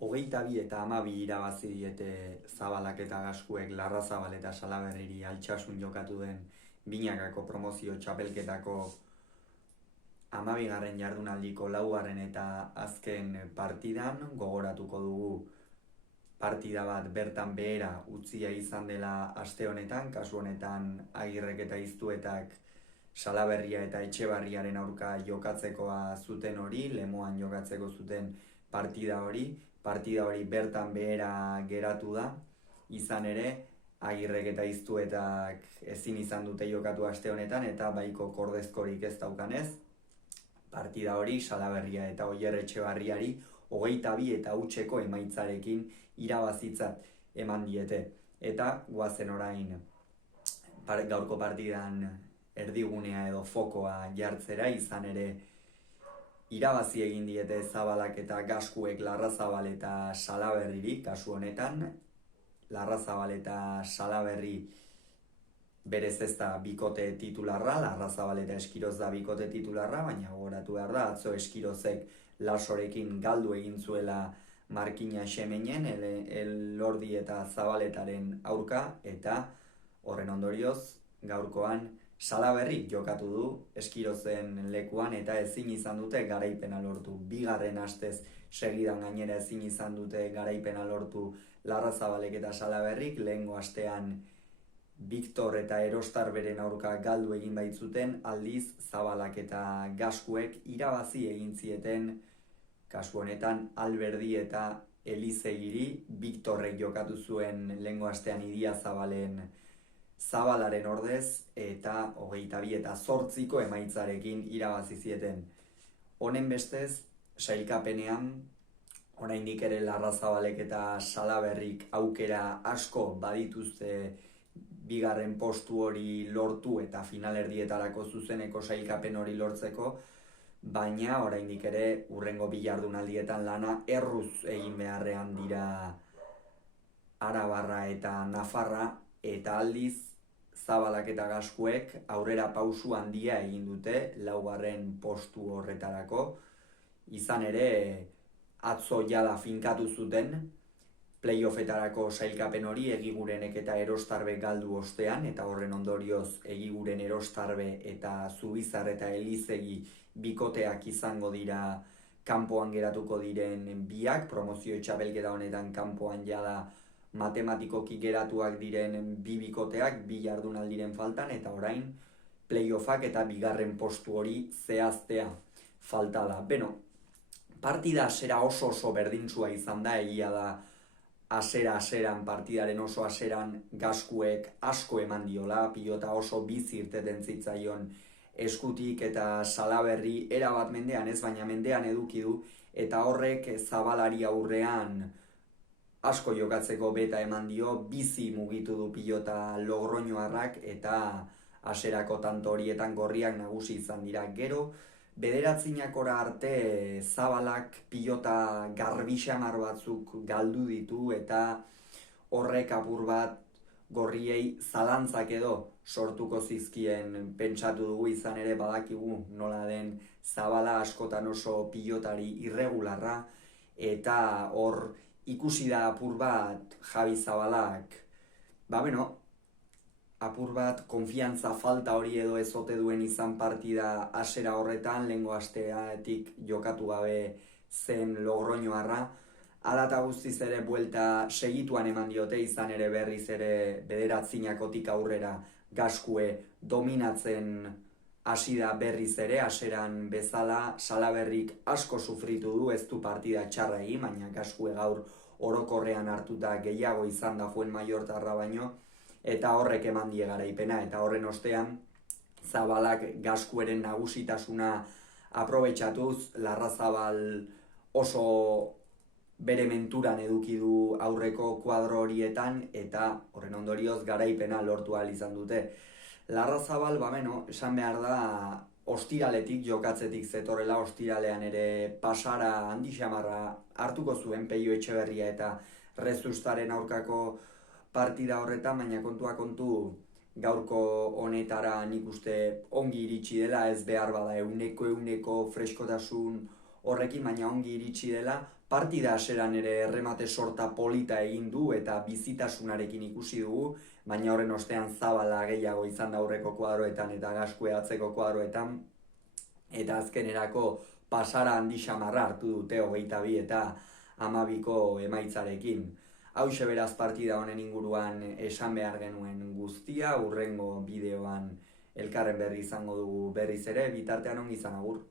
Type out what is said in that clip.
22 eta 12 irabazi diete Zabalak eta Gaskuek Larrazabal eta Salaberriri Altsasun jokatu den binakako promozio txapelketako 12. jardunaldiko 4. eta azken partidan. Gogoratuko dugu partida bat bertan behera utzia izan dela aste honetan, kasu honetan Agirrek eta Iztuetak Salaberria eta Etxebarriaren aurka jokatzekoa zuten hori, Lemoan jokatzeko zuten partida hori bertan behera geratu da. Izan ere, Agirrek eta Iztuetak ezin izan dute jokatu aste honetan eta baiko kordezkorik ez daukanez. Partida hori Salaberria eta Oier Etxebarriari 22 eta hutseko emaitzarekin irabazitzat eman diete. Eta guazen orain gaurko partidan erdigunea edo fokoa jartzera, izan ere irabazi egin diete Zabalak eta Gaskuek Larrazabal eta Salaberriri. Kasu honetan, Larrazabal eta Salaberri berez ez da bikote titularra, Larrazabal eta Eskiroz da bikote titularra, baina gogoratu behar da, atzo Eskirozek Lasorekin galdu egin zuela Markina Xemenen, Elordi eta Zabaletaren aurka, eta horren ondorioz gaurkoan Salaberri jokatu du Eskirozen lekuan eta ezin izan dute garaipena lortu. Bigarren astez segidan gainera ezin izan dute garaipena lortu Larrazabalek eta Salaberrik. Lehengo astean Viktor eta Erostarberen aurka galdu egin baitzuten, aldiz Zabalak eta Gaskuek irabazi egin zieten, kasu honetan Alberdi eta Elizegiri. Viktorrek jokatu zuen lehengo astean Idiazabalen Zabalaren ordez eta 22 eta 8 emaitzarekin irabazi zieten. Honen bestez, sailkapenean oraindik ere Larrazabalek eta Salaberrik aukera asko badituzte bigarren postu hori lortu eta finalerdietarako zuzeneko sailkapen hori lortzeko, baina oraindik ere hurrengo bi jardunaldietan lana erruz egin beharrean dira Arabarra eta Nafarra, eta aldiz Zabalak eta Gaskuek aurrera pausu handia egin dute 4. postu horretarako. Izan ere, atzo jada finkatu zuten playoffetarako sailkapen hori Egigurenek eta Erostarbe galdu ostean, eta horren ondorioz Egiguren, Erostarbe eta Zubizar eta Elizegi bikoteak izango dira kanpoan geratuko diren biak. Promozio txapelketa honetan kanpoan jada matematikoki geratuak diren bi bikoteak, bi jardunaldiren faltan, eta orain playoffak eta bigarren postu hori zehaztea falta da. Beno, partida asera oso berdintsua izan da, egia da asera-aseran, partidaren oso aseran Gaskuek asko eman diola, pilota oso bizi irteten zitzaion eskutik, eta Salaberri erabat mendean ez, baina mendean eduki du, eta horrek Zabalari aurrean asko jokatzeko beta eman dio, bizi mugitu du pilota Logroñoarrak, eta aserako tanto horietan gorriak nagusi izan dira. Gero, bederatzinakora arte Zabalak pilota garbixamar batzuk galdu ditu, eta horrek apur bat gorriei zalantzak edo sortuko zizkien pentsatu dugu. Izan ere badakigu nola den Zabala askotan oso pilotari irregularra, eta hor ikusi da apur bat Javi Zabalak, apur bat konfiantza falta hori edo ez ote duen izan partida asera horretan, lehengo asteatik jokatu gabe zen Logroñoarra. Hala eta guztiz ere buelta segituan eman diote, izan ere berriz ere bederatzinakotik aurrera Gaskue dominatzen hasi da berriz ere, aseran bezala. Salaberrik asko sufritu du, ez du partida txarra egin, baina Gaskue gaur orokorrean hartuta gehiago izan da Fuenmayortarra baino, eta horrek eman die garaipena, eta horren ostean Zabalak Gaskueren nagusitasuna aprobetxatuz, Larrazabal oso bere menturan eduki du aurreko kuadro horietan, eta horren ondorioz garaipena lortu ahal izan dute. Larrazabal, esan behar da, ostiraletik jokatzetik zetorrela, ostiralean ere pasara handi xamarra hartuko zuen Peio Etxeberria eta Rezustaren aurkako partida horretan, baina kontua kontu gaurko honetara nik uste ongi iritsi dela, ez behar bada euneko freskotasun horrekin, baina ongi iritsi dela. Partida hasieran ere erremate sorta polita egin du eta bizitasunarekin ikusi dugu, baina horren ostean zabala gehiago izan da aurreko kuadroetan eta Gaskue atzeko kuadroetan, eta azkenerako pasara handi xamarra hartu dute 22 eta 12ko emaitzarekin. Hauxe beraz partida honen inguruan esan behar genuen guztia, hurrengo bideoan elkarren berri izango dugu berriz ere, bitartean ongi izan agur.